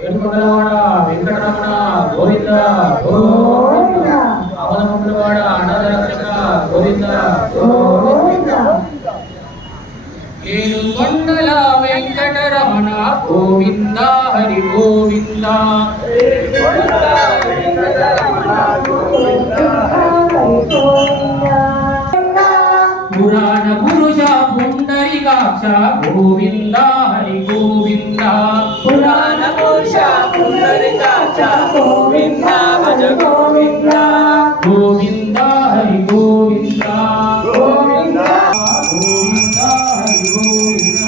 ఏడుకొండలవాడ వెంకటరమణ గోవింద గోవింద అవనములవాడ అనాథరక్షక గోవింద గోవింద ఏడుకొండల వెంకటరమణ గోవింద హరి గోవింద పురాణ పురుష పుండరీకాక్ష గోవింద హరి గోవింద పురాణ పురుష పుండరీకాక్ష గోవింద భజ గోవింద గోవింద హరి గోవింద గోవింద గోవింద హరి గోవింద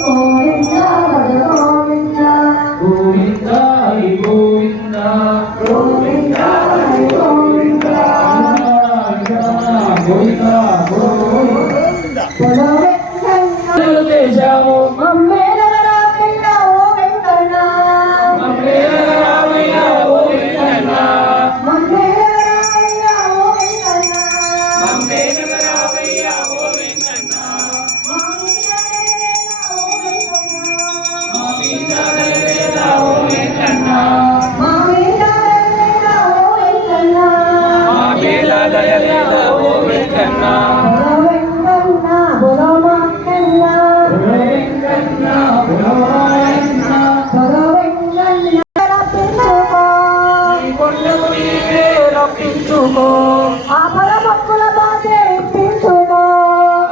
గోవింద హరి గోవింద గోవింద హరి గోవింద గోవింద గోవింద దేశము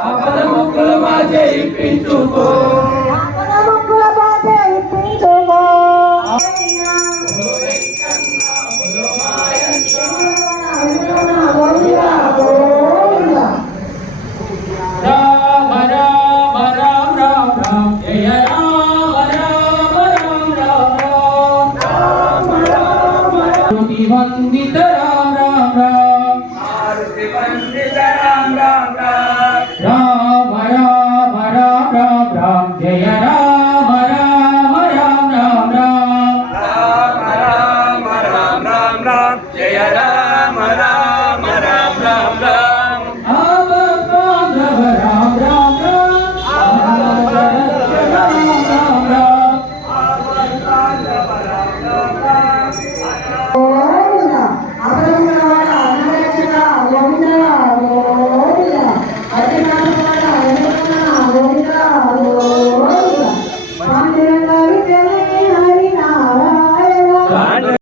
ఆపద మొక్కుల బాధ ఇప్పించుకో